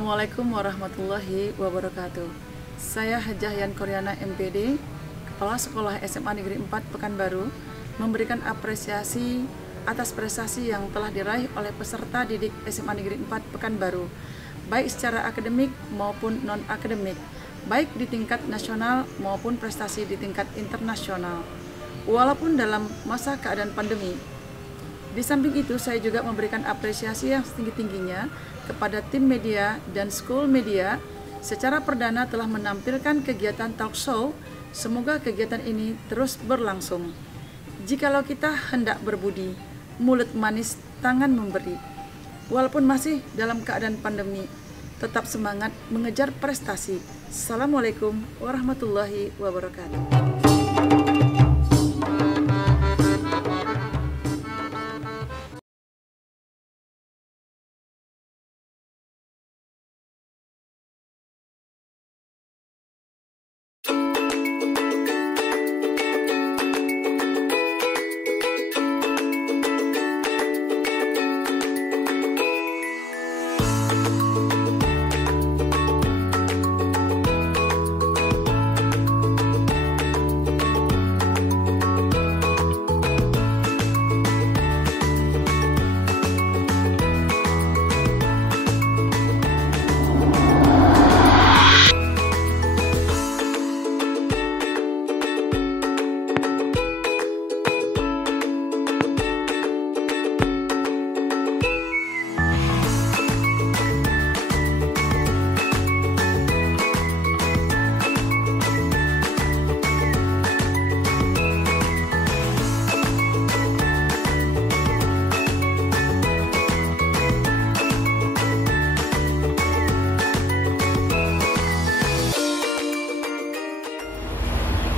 Assalamualaikum warahmatullahi wabarakatuh. Saya Hajah Yan Koryana MPD, Kepala Sekolah SMA Negeri 4 Pekanbaru, memberikan apresiasi atas prestasi yang telah diraih oleh peserta didik SMA Negeri 4 Pekanbaru, baik secara akademik maupun non-akademik, baik di tingkat nasional maupun prestasi di tingkat internasional, walaupun dalam masa keadaan pandemi. Di samping itu, saya juga memberikan apresiasi yang setinggi-tingginya kepada tim media dan school media secara perdana telah menampilkan kegiatan talk show. Semoga kegiatan ini terus berlangsung. Jikalau kita hendak berbudi, mulut manis, tangan memberi. Walaupun masih dalam keadaan pandemi, tetap semangat mengejar prestasi. Assalamualaikum warahmatullahi wabarakatuh.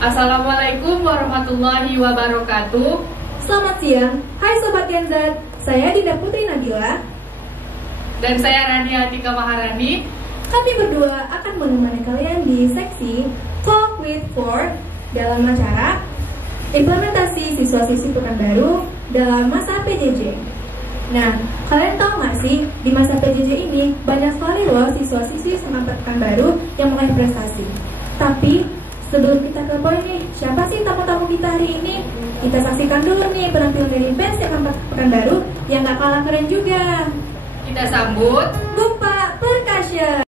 Assalamualaikum warahmatullahi wabarakatuh. Selamat siang, hai Sobat Genzat. Saya Dinda Putri Nabila. Dan saya Rania Atika Maharani. Kami berdua akan menemani kalian di seksi Talk with Ford dalam acara implementasi siswa-siswi Pekanbaru dalam masa PJJ. Nah, kalian tahu nggak sih, di masa PJJ ini banyak sekali loh siswa-siswi sama Pekanbaru yang meraih prestasi. Tapi sebelum kita ke poin nih, siapa sih tamu-tamu kita hari ini? Kita saksikan dulu nih penampilan dari band SMA Pekanbaru yang gak kalah keren juga. Kita sambut Bumpa Percussion.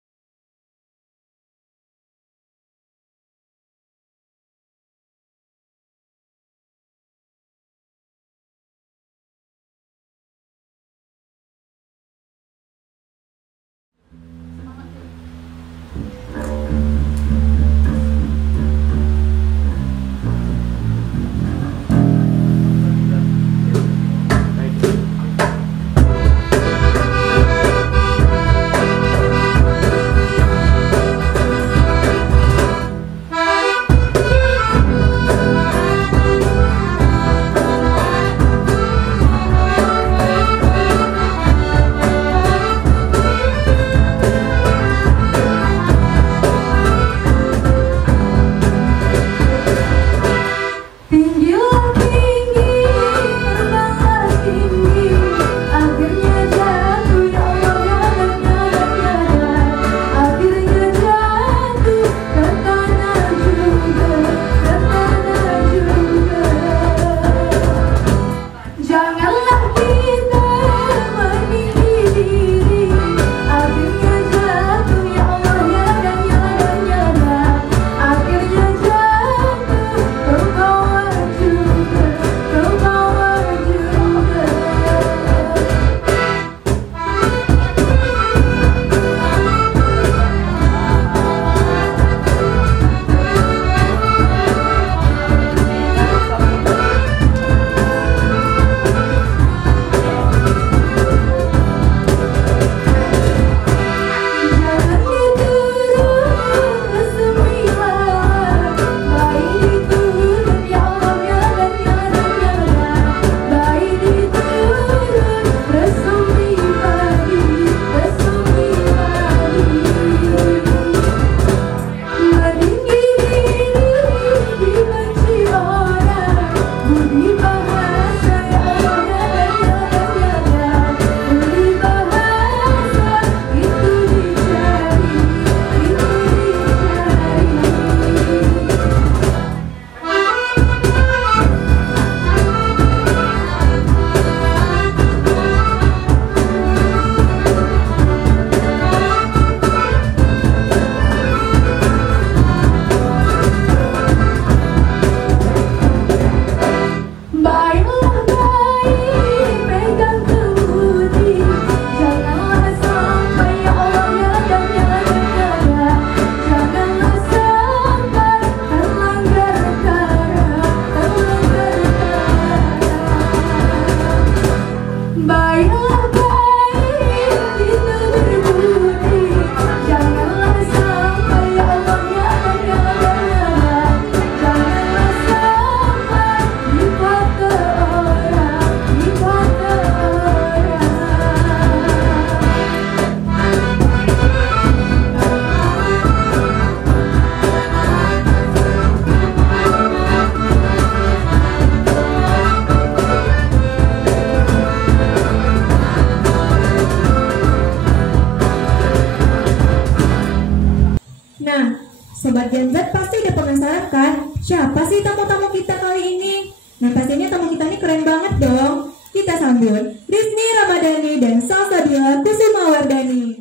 Gen Z pasti udah penasaran kan? Siapa sih tamu-tamu kita kali ini? Nah, pastinya tamu kita ini keren banget dong. Kita sambut Rizny Ramadhani dan Salsabila Kusumawardhani.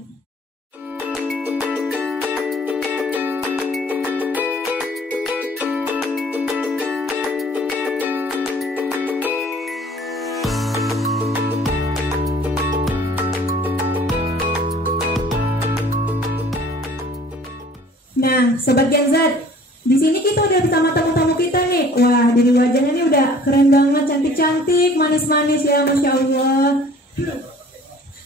Nah, Sobat Gen Z, di sini kita udah bersama tamu-tamu kita nih. Wah, dari wajahnya nih udah keren banget, cantik-cantik, manis-manis ya, Masya Allah.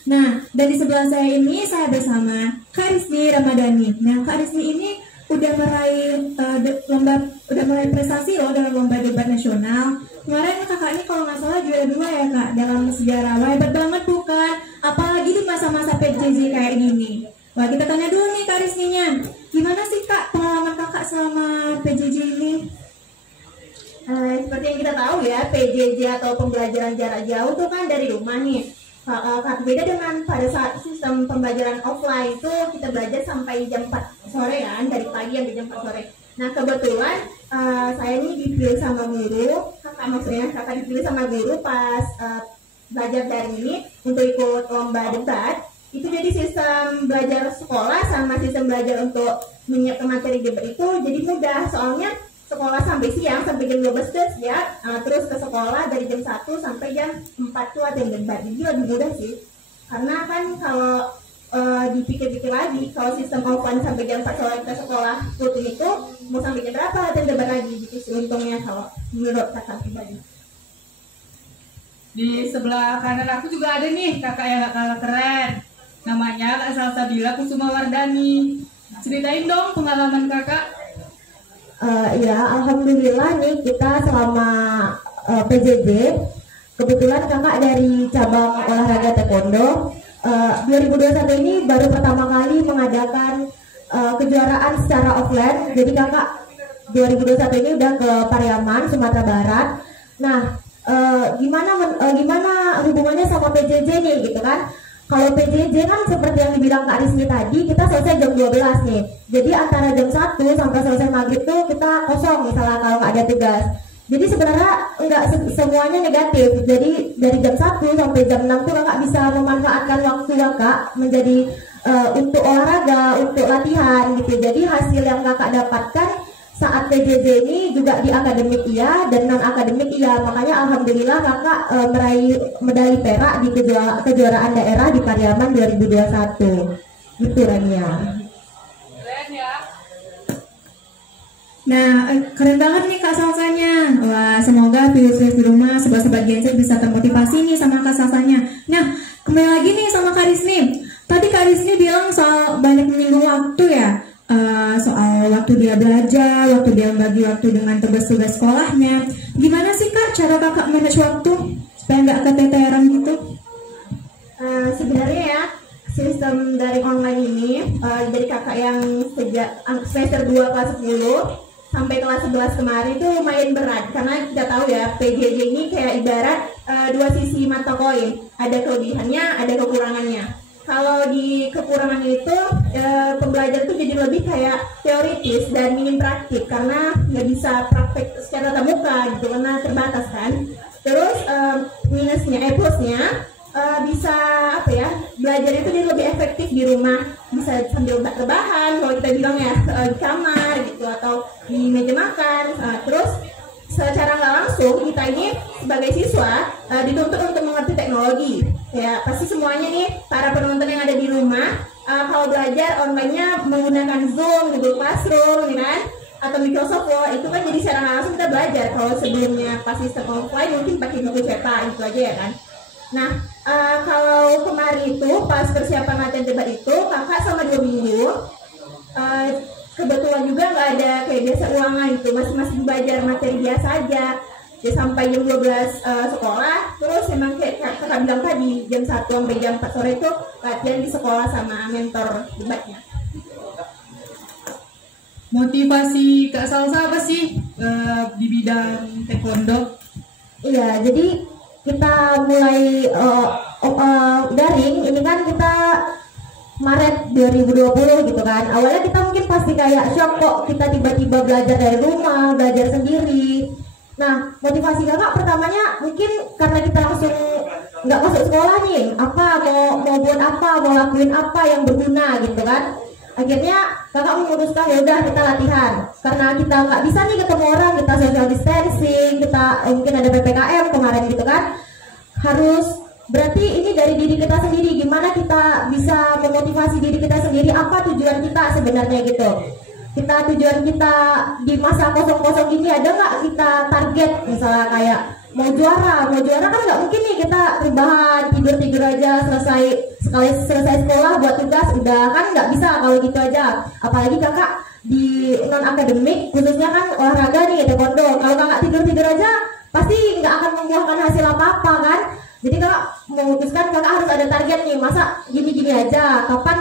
Nah, dan di sebelah saya ini saya bersama Kak Rizny Ramadhani. Nah, Kak Rizny ini udah meraih prestasi loh dalam lomba debat nasional. Kemarin kakak ini kalau nggak salah juara 2 ya kak dalam sejarah. Wah, hebat banget bukan? Apalagi di masa-masa PJJ kayak gini. Wah, kita tanya dulu nih Kak Rizny-nya. Gimana sih Kak pengalaman kakak selama PJJ ini? Seperti yang kita tahu ya, PJJ atau pembelajaran jarak jauh itu kan dari rumah nih. Beda dengan pada saat sistem pembelajaran offline itu kita belajar sampai jam 4 sore kan, dari pagi sampai jam 4 sore. Nah kebetulan saya ini dipilih sama guru, kakak dipilih sama guru pas belajar dari ini untuk ikut lomba debat. Itu jadi sistem belajar sekolah sama sistem belajar untuk menyiapkan materi debat itu jadi mudah, soalnya sekolah sampai siang sampai jam 12 ya, terus ke sekolah dari jam 1 sampai jam 4 tuh ada yang debat. Jadi lebih mudah sih, karena kan kalau dipikir-pikir lagi, kalau sistem offline sampai jam 4 sore ke sekolah rutin itu mau sampai jam berapa ada yang debat lagi gitu sih untungnya kalau menurut kakak pribadi. Di sebelah kanan aku juga ada nih kakak yang gak kalah keren. Namanya Kak Salsabila Kusumawardhani. Ceritain dong pengalaman kakak. Ya, alhamdulillah nih kita selama PJJ kebetulan kakak dari cabang olahraga taekwondo 2021 ini baru pertama kali mengadakan kejuaraan secara offline. Jadi kakak 2021 ini udah ke Pariaman, Sumatera Barat. Nah, gimana hubungannya sama PJJ nih gitu kan? Kalau PJJ kan seperti yang dibilang Kak Rizny tadi, kita selesai jam 12 nih. Jadi antara jam 1 sampai selesai maghrib tuh kita kosong misalnya kalau nggak ada tugas. Jadi sebenarnya nggak semuanya negatif. Jadi dari jam 1 sampai jam 6 tuh kakak bisa memanfaatkan waktu kakak menjadi untuk olahraga, untuk latihan gitu. Jadi hasil yang kakak dapatkan saat PJJ ini juga di akademik iya dan non akademik iya. Makanya alhamdulillah kakak meraih medali perak di kejuaraan daerah di Pariaman 2021. Gitu Rania. Keren ya. Nah, keren banget nih Kak Salsanya. Wah, semoga viewers di rumah sobat-sobat Gen Z bisa termotivasi nih sama Kak Salsanya. Nah, kembali lagi nih sama Kak Rizny. Tadi Kak Rizny bilang soal banyak menyinggung waktu ya. Soal waktu dia belajar, waktu dia membagi waktu dengan tugas-tugas sekolahnya. Gimana sih Kak cara kakak manage waktu supaya nggak keteteran gitu? Sebenarnya ya sistem daring online ini dari kakak yang sejak semester 2 kelas 10 sampai kelas 11 kemarin itu lumayan berat karena kita tahu ya PJJ ini kayak ibarat dua sisi mata koin, ada kelebihannya, ada kekurangannya. Kalau di kekurangan itu pembelajaran itu jadi lebih kayak teoritis dan minim praktik karena nggak bisa praktek secara tatap muka gitu karena terbatas kan. Terus plusnya bisa apa ya, belajar itu jadi lebih efektif di rumah, bisa sambil rebahan kalau kita bilang ya di kamar gitu atau di meja makan. Terus secara nggak langsung kita ini sebagai siswa dituntut untuk mengerti teknologi. Ya pasti semuanya nih para penonton yang ada di rumah kalau belajar online-nya menggunakan Zoom, Google Classroom, ya kan? Atau Microsoft Word, itu kan jadi secara nggak langsung kita belajar. Kalau sebelumnya pas sistem offline mungkin pakai buku cetak gitu aja ya kan. Nah kalau kemarin itu pas persiapan latihan debat itu kakak selama 2 minggu kebetulan juga nggak ada kayak biasa ulangan itu, masih belajar materi biasa aja ya, sampai jam 12 sekolah. Terus emang kayak kakak bilang tadi jam 1 sampai jam 4 sore itu latihan di sekolah sama mentor debatnya. Motivasi Kak Salsa apa sih di bidang taekwondo? Iya, jadi kita mulai daring ini kan kita Maret 2020 gitu kan. Awalnya kita mungkin pasti kayak shock, kok kita tiba-tiba belajar dari rumah, belajar sendiri. Nah, motivasi kakak pertamanya mungkin karena kita langsung nggak masuk sekolah nih, apa mau buat apa, mau lakuin apa yang berguna gitu kan. Akhirnya kakak memutuskan ya udah kita latihan, karena kita nggak bisa nih ketemu orang, kita social distancing, kita mungkin ada PPKM kemarin gitu kan. Harus berarti ini dari diri kita sendiri, gimana kita bisa memotivasi diri kita sendiri, apa tujuan kita sebenarnya gitu. Kita tujuan kita di masa kosong-kosong ini ada nggak kita target, misalnya kayak mau juara kan nggak mungkin nih kita rebahan tidur aja selesai sekolah buat tugas udah, kan nggak bisa kalau gitu aja. Apalagi kakak di non akademik khususnya kan olahraga nih, taekwondo. Kalau kakak tidur aja pasti nggak akan membuahkan hasil apa-apa kan. Jadi kakak memutuskan kakak harus ada target nih, masa gini-gini aja, kapan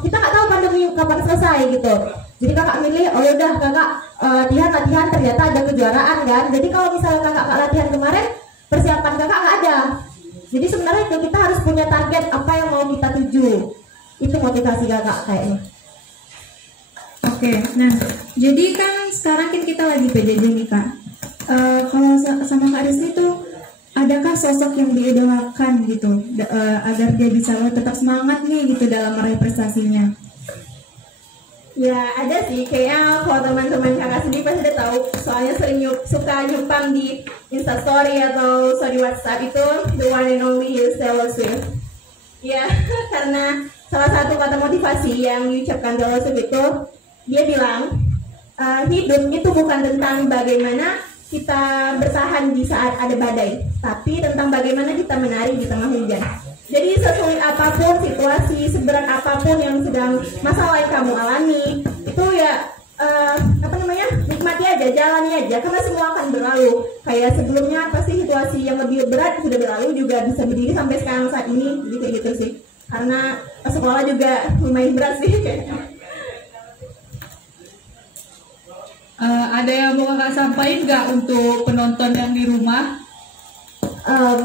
kita nggak tahu pandemi kapan selesai gitu. Jadi kakak milih, oh yaudah kakak latihan ternyata ada kejuaraan kan. Jadi kalau misalnya kakak latihan kemarin, persiapan kakak nggak ada. Jadi sebenarnya itu kita harus punya target apa yang mau kita tuju. Itu motivasi kakak kayaknya. Oke, nah jadi kan sekarang kan kita lagi PJJ nih kak. Kalau sama Kak Rizky tuh, adakah sosok yang diidolakan gitu agar dia bisa tetap semangat nih gitu dalam meraih prestasinya? Ya ada sih, kayaknya kalau teman-teman kakak sendiri pasti udah tahu, soalnya sering suka nyupang di Instastory atau story WhatsApp itu the one and only is Taylor Swift. Ya karena salah satu kata motivasi yang diucapkan Taylor Swift itu, dia bilang hidup itu bukan tentang bagaimana kita bertahan di saat ada badai, tapi tentang bagaimana kita menari di tengah hujan. Jadi sesulit apapun situasi, seberat apapun yang sedang masalah yang kamu alami, itu ya nikmati aja, jalani aja, karena semua akan berlalu. Kayak sebelumnya pasti situasi yang lebih berat sudah berlalu juga bisa berdiri sampai sekarang saat ini, jadi kayak gitu sih. Karena sekolah juga lumayan berat sih kayaknya. Ada yang mau kakak sampaikan nggak untuk penonton yang di rumah?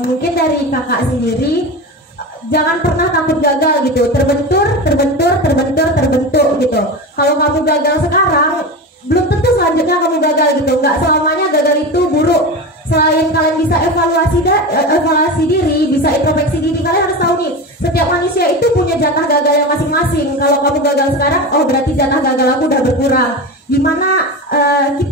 Mungkin dari kakak sendiri, jangan pernah takut gagal gitu, terbentur gitu. Kalau kamu gagal sekarang, belum tentu selanjutnya kamu gagal gitu. Nggak selamanya gagal itu buruk. Selain kalian bisa evaluasi diri, bisa introspeksi diri, kalian harus tahu nih, setiap manusia itu punya jatah gagal yang masing-masing. Kalau kamu gagal sekarang, oh berarti jatah gagal aku udah berkurang. Gimana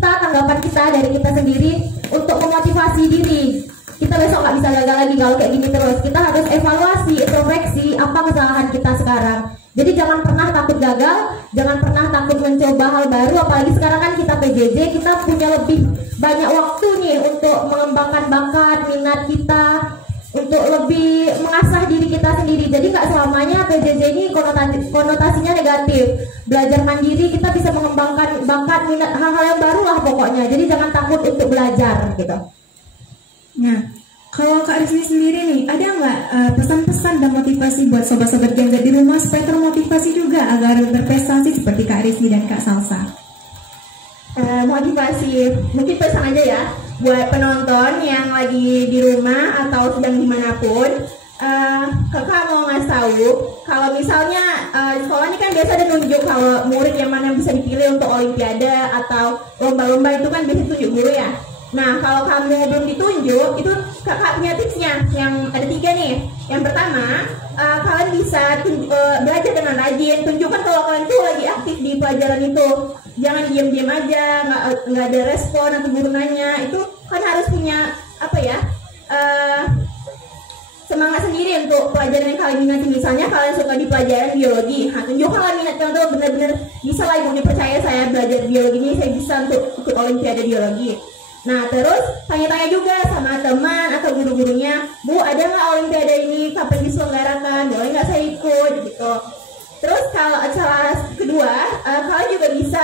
tanggapan kita dari kita sendiri untuk memotivasi diri? Kita besok nggak bisa gagal lagi kalau kayak gini terus. Kita harus evaluasi, introspeksi apa kesalahan kita sekarang. Jadi jangan pernah takut gagal, jangan pernah takut mencoba hal baru. Apalagi sekarang kan kita PJJ, kita punya lebih banyak waktu nih untuk mengembangkan bakat, minat kita, untuk lebih mengasah diri kita sendiri. Jadi nggak selamanya PJJ ini konotasinya negatif. Belajar mandiri, kita bisa mengembangkan bakat, minat, hal-hal yang baru lah pokoknya. Jadi jangan takut untuk belajar gitu. Nah, kalau Kak Rizky sendiri nih, ada nggak pesan-pesan dan motivasi buat sobat-sobat Genset di rumah supaya termotivasi juga agar berprestasi seperti Kak Rizky dan Kak Salsa? Motivasi, mungkin pesan aja ya buat penonton yang lagi di rumah atau sedang dimanapun. Kakak mau ngasih tahu kalau misalnya sekolah ini kan biasa ada nunjuk kalau murid yang mana yang bisa dipilih untuk olimpiade atau lomba-lomba, itu kan biasa tunjuk guru ya. Nah, kalau kamu belum ditunjuk, itu kakak punya tipsnya yang ada 3 nih. Yang pertama, kalian bisa belajar dengan rajin. Tunjukkan kalau kalian tuh lagi aktif di pelajaran itu. Jangan diam-diam aja, nggak ada respon atau guru nanya. Itu kan harus punya semangat sendiri untuk pelajaran yang kalian minati. Misalnya kalian suka di pelajaran biologi, tunjukkanlah minat kalian tuh benar-benar bisa lah, ibu dipercaya saya belajar biologi ini saya bisa untuk ikut olimpiade biologi. Nah, terus tanya-tanya juga sama teman atau guru-gurunya, Bu, ada nggak olimpiade ini, kapan diselenggarakan, boleh nggak saya ikut, gitu. Terus kalau acara kedua, kalian juga bisa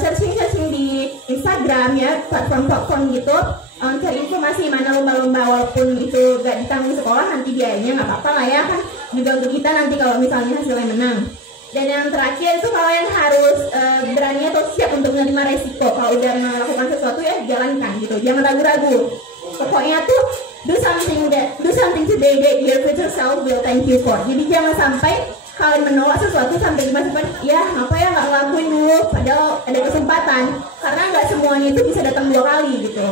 searching di Instagram ya, platform gitu, cari informasi mana lomba-lomba, walaupun itu nggak ditanggung sekolah, nanti biayanya nggak apa-apa lah ya, kan juga untuk kita nanti kalau misalnya hasilnya menang. Dan yang terakhir itu kalian harus berani atau siap untuk menerima resiko. Kalau udah melakukan sesuatu ya jalankan gitu, jangan ragu-ragu. Pokoknya tuh do something today that your future self will thank you for. Jadi jangan sampai kalian menolak sesuatu sampai di masa depan, ya apa ya nggak ngelakuin dulu, padahal ada kesempatan, karena nggak semuanya itu bisa datang 2 kali gitu.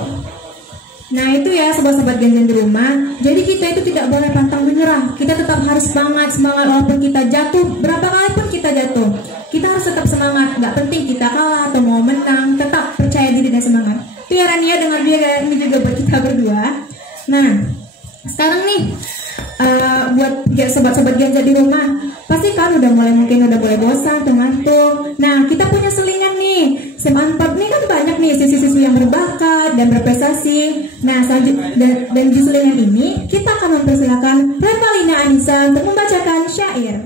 Nah itu ya sobat-sobat Gen Z di rumah. Jadi kita itu tidak boleh pantang menyerah. Kita tetap harus semangat walaupun kita jatuh. Berapa kali pun kita jatuh, kita harus tetap semangat. Gak penting kita kalah atau mau menang, tetap percaya diri dan semangat. Itu ya Rania, dengar dia ini juga buat kita berdua. Nah sekarang nih buat sobat-sobat Gen Z di rumah, pasti kan mungkin udah mulai bosan atau ngantuk. Nah kita punya selingan nih. SMA 4 nih kan banyak nih siswi-siswi yang berbakat dan berprestasi. Nah dan di selingan ini kita akan mempersilakan Revalina Anissa untuk membacakan syair.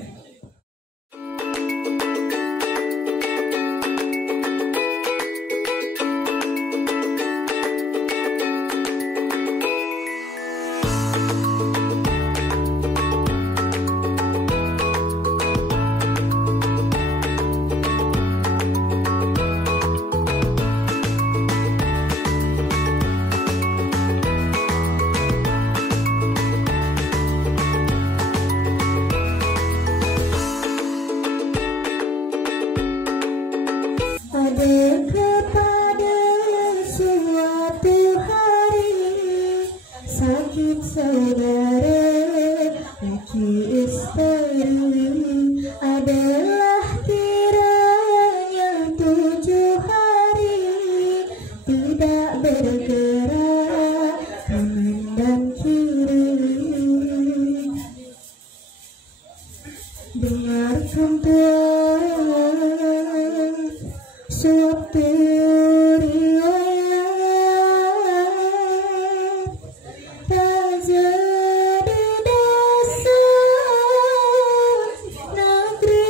Kepada suatu hari sakit saudara laki istri adalah kiranya 7 hari tidak bergerak kanan dan kiri. Dengarkan Tuhan suatu riwayat raja di desa negeri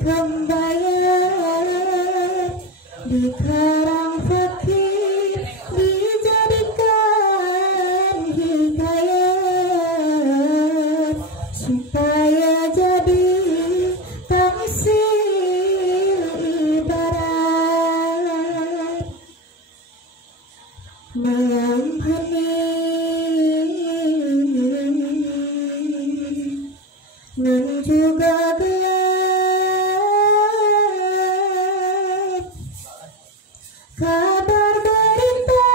Kambayan, di karang fakir dijadikan hikayat supaya jadi tamsil ibarat. Malam hening nan juga gelap, kabar berita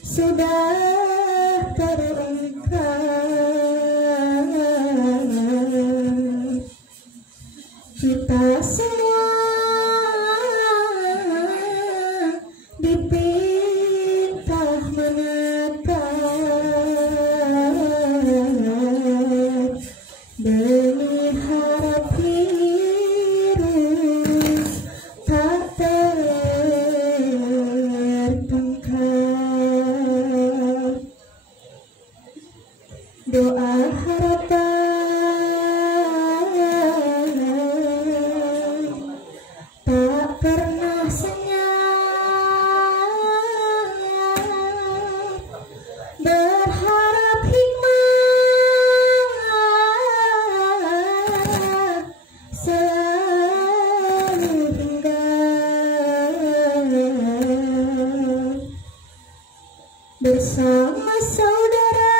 sudah terungkap. Kita semua dipinta menetap demi harap hidup tak tertangkap. Doa harapan tak pernah senyap, berharap hikmah selalu hinggap bersama saudara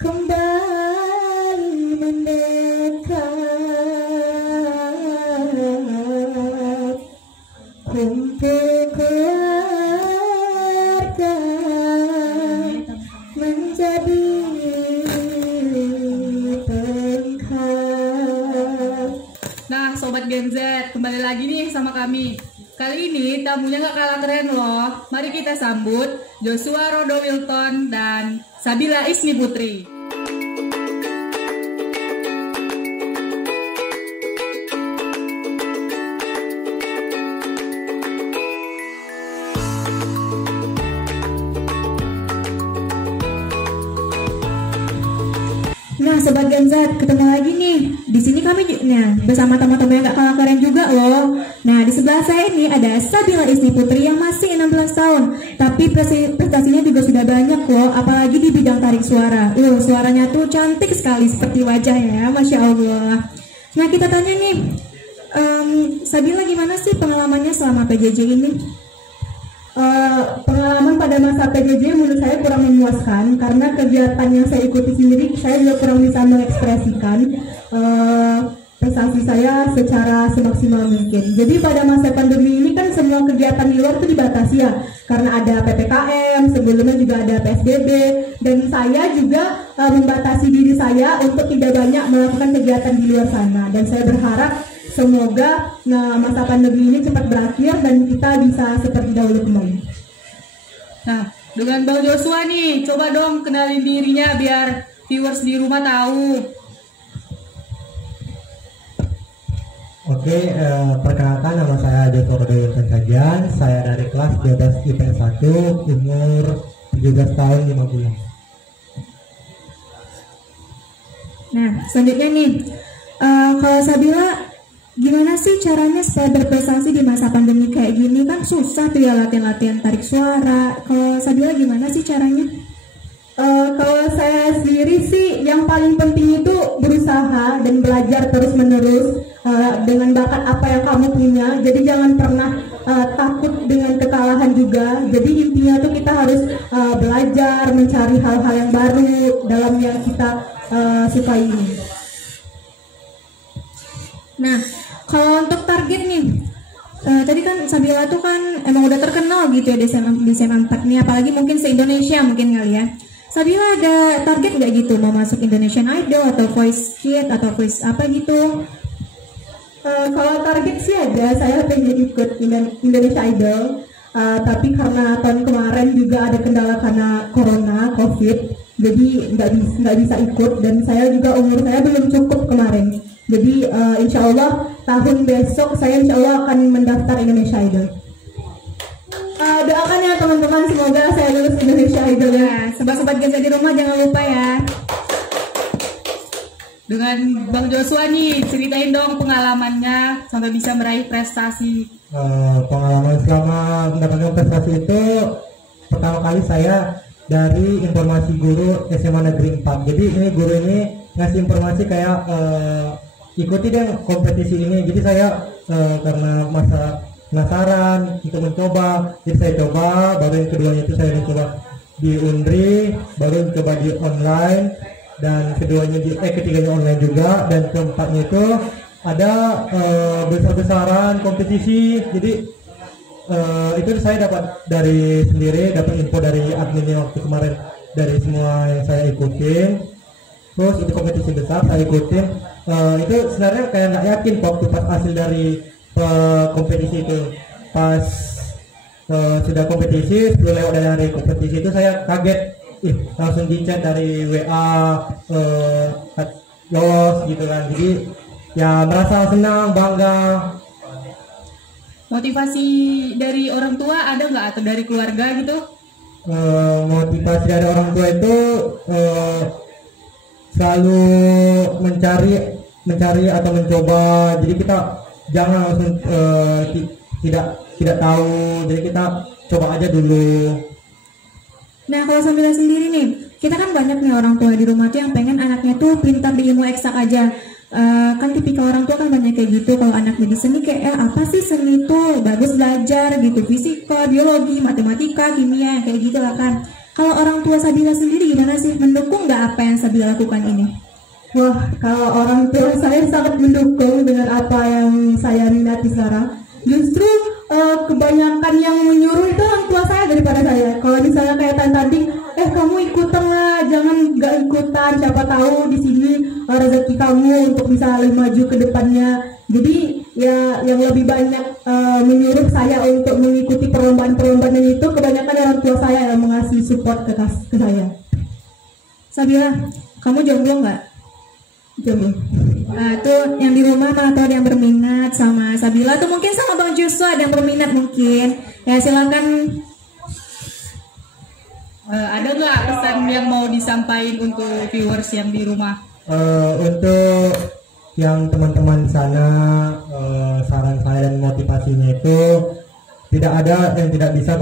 kembali mendekat, kumpul keluarga menjadi pelengkap. Nah, Sobat Gen Z, kembali lagi nih sama kami. Kali ini tamunya gak kalah keren loh. Mari kita sambut Joshua Rodo Wilton dan Sabila Ismi Putri. Nah Sobat Gen Z, ketemu lagi nih. Di sini kami bersama teman-teman yang gak kalah keren juga loh. Nah di sebelah saya ini ada Sabila Ismi Putri yang masih 16 tahun, tapi prestasinya juga sudah banyak loh, apalagi di bidang tarik suara. Suaranya tuh cantik sekali seperti wajahnya, Masya Allah. Nah kita tanya nih, Sabila gimana sih pengalamannya selama PJJ ini? Pengalaman pada masa PJJ menurut saya kurang memuaskan karena kegiatan yang saya ikuti sendiri saya juga kurang bisa mengekspresikan prestasi saya secara semaksimal mungkin. Jadi pada masa pandemi ini kan semua kegiatan di luar itu dibatasi ya, karena ada PPKM, sebelumnya juga ada PSBB, dan saya juga membatasi diri saya untuk tidak banyak melakukan kegiatan di luar sana. Dan saya berharap semoga masa pandemi ini cepat berakhir dan kita bisa seperti dahulu kembali. Nah, dengan Bang Joshua nih, coba dong kenalin dirinya biar viewers di rumah tahu. Oke, perkenalkan nama saya Joshua Rodoyo Sajian. Saya dari kelas 12 IPS 1, umur 17 tahun 5 bulan. Nah, selanjutnya nih, kalau Sabila, gimana sih caranya supaya berprestasi di masa pandemi kayak gini? Kan susah tuh ya latihan-latihan tarik suara. Kalau Sabila gimana sih caranya? Kalau saya sendiri sih yang paling penting itu berusaha dan belajar terus-menerus dengan bakat apa yang kamu punya. Jadi jangan pernah takut dengan kekalahan juga. Jadi intinya tuh kita harus belajar, mencari hal-hal yang baru dalam yang kita sukai ini. Nah, kalau untuk target nih, tadi kan Sabila tuh kan emang udah terkenal gitu ya di SMA 4 nih, apalagi mungkin se-Indonesia mungkin kali ya. Sabila ada target nggak gitu mau masuk Indonesian Idol atau Voice Kids atau Voice apa gitu? Kalau target sih ada, saya pengen ikut Indonesia Idol, tapi karena tahun kemarin juga ada kendala karena Corona, COVID, jadi nggak bisa ikut, dan saya juga umur saya belum cukup kemarin. Jadi insya Allah tahun besok saya insya Allah akan mendaftar Indonesia Idol. Doakan ya teman-teman, semoga saya lulus Indonesia Idol ya. Sobat-sobat Genza di rumah jangan lupa ya. Dengan Bang Joshua nih, ceritain dong pengalamannya sampai bisa meraih prestasi. Pengalaman selama mendapatkan prestasi itu pertama kali saya dari informasi guru SMA Negeri 4. Jadi ini guru ini ngasih informasi kayak ikuti deh kompetisi ini. Jadi saya karena masa penasaran untuk mencoba, jadi saya coba. Baru yang keduanya itu saya mencoba di Undri, baru coba di online, dan ketiganya online juga, dan keempatnya itu ada besar-besaran kompetisi. Jadi itu saya dapat dari sendiri, dapat info dari adminnya waktu kemarin dari semua yang saya ikutin. Terus itu kompetisi besar saya ikutin. Itu sebenarnya kayak nggak yakin waktu pas hasil dari kompetisi itu. Pas sudah kompetisi, sebelum lewat dari kompetisi itu saya kaget, langsung di chat dari WA lolos gitu kan. Jadi ya merasa senang, bangga. Motivasi dari orang tua ada nggak, atau dari keluarga gitu? Motivasi dari orang tua itu selalu mencari atau mencoba. Jadi kita jangan langsung tidak tahu, jadi kita coba aja dulu. Nah, kalau Sabila sendiri nih, kita kan banyak nih orang tua di rumah tuh yang pengen anaknya tuh pintar di ilmu eksak aja. Kan tipikal orang tua kan banyak kayak gitu. Kalau anaknya di seni kayak apa sih seni tuh bagus belajar gitu, fisika, biologi, matematika, kimia, kayak gitu lah kan. Kalau orang tua Sabila sendiri gimana sih, mendukung nggak apa yang Sabila lakukan ini? Wah, kalau orang tua saya sangat mendukung dengan apa yang saya minati sekarang. Justru kebanyakan yang menyuruh itu orang tua saya daripada saya. Kalau misalnya kayak tanding, kamu ikutan lah, jangan nggak ikutan. Siapa tahu di sini rezeki kamu untuk bisa lebih maju ke depannya. Jadi ya yang lebih banyak menyuruh saya untuk mengikuti perlombaan-perlombaan itu kebanyakan orang tua saya yang mengasih support ke saya. Sabila, kamu jomblo nggak? Jomblo. Nah, tuh yang di rumah mana tuh ada yang berminat sama Sabila tuh, mungkin sama Bang Joshua ada yang berminat mungkin. Ya silakan. Ada nggak pesan yang mau disampaikan untuk viewers yang di rumah? Untuk yang teman-teman di sana, saran saya dan motivasinya itu tidak ada yang tidak bisa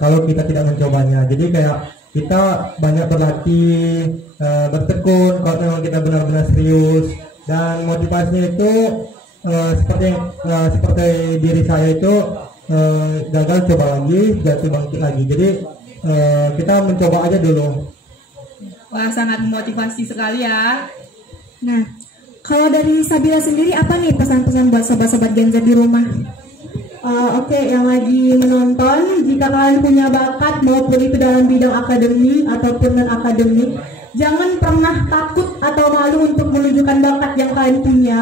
kalau kita tidak mencobanya. Jadi kayak kita banyak berlatih, bertekun kalau memang kita benar-benar serius. Dan motivasinya itu seperti diri saya itu gagal coba lagi, jatuh bangkit lagi. Jadi kita mencoba aja dulu. Wah, sangat memotivasi sekali ya. Nah, kalau dari Sabila sendiri apa nih pesan-pesan buat sobat-sobat Gen Z di rumah? Oke, yang lagi menonton, jika kalian punya bakat maupun itu dalam bidang akademik ataupun non akademik, jangan pernah takut atau malu untuk menunjukkan bakat yang kalian punya.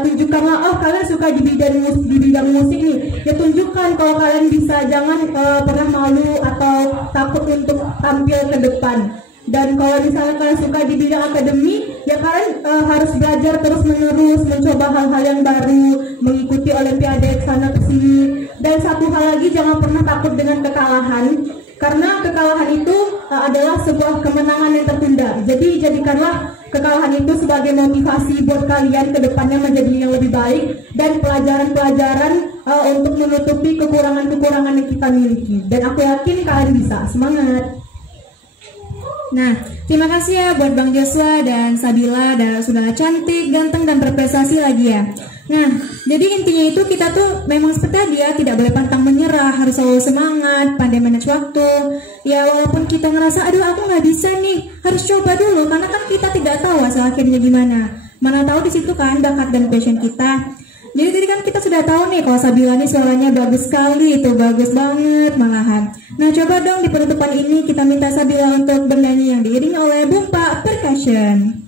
Tunjukkanlah, oh kalian suka di bidang musik nih, ya tunjukkan kalau kalian bisa. Jangan pernah malu atau takut untuk tampil ke depan. Dan kalau misalnya kalian suka di bidang akademik, ya kalian harus belajar terus menerus, mencoba hal-hal yang baru, mengikuti olimpiade sana kesini. Dan satu hal lagi, jangan pernah takut dengan kekalahan, karena kekalahan itu adalah sebuah kemenangan yang tertunda. Jadi jadikanlah kekalahan itu sebagai motivasi buat kalian ke depannya menjadi yang lebih baik, dan pelajaran-pelajaran untuk menutupi kekurangan-kekurangan yang kita miliki. Dan aku yakin kalian bisa. Semangat! Nah, terima kasih ya buat Bang Joshua dan Sabila, dan sudah cantik, ganteng, dan berprestasi lagi ya. Nah, jadi intinya itu kita tuh memang seperti tadi ya, tidak boleh pantang menyerah, harus selalu semangat, pandai manage waktu. Ya walaupun kita ngerasa, aduh aku nggak bisa nih, harus coba dulu, karena kan kita tidak tahu hasil akhirnya gimana. Mana tahu di situ kan bakat dan passion kita. Jadi tadi kan kita sudah tahu nih kalau Sabila nih suaranya bagus sekali, itu bagus banget malahan. Nah coba dong di penutupan ini kita minta Sabila untuk bernyanyi yang diiringi oleh Bumpa Percussion.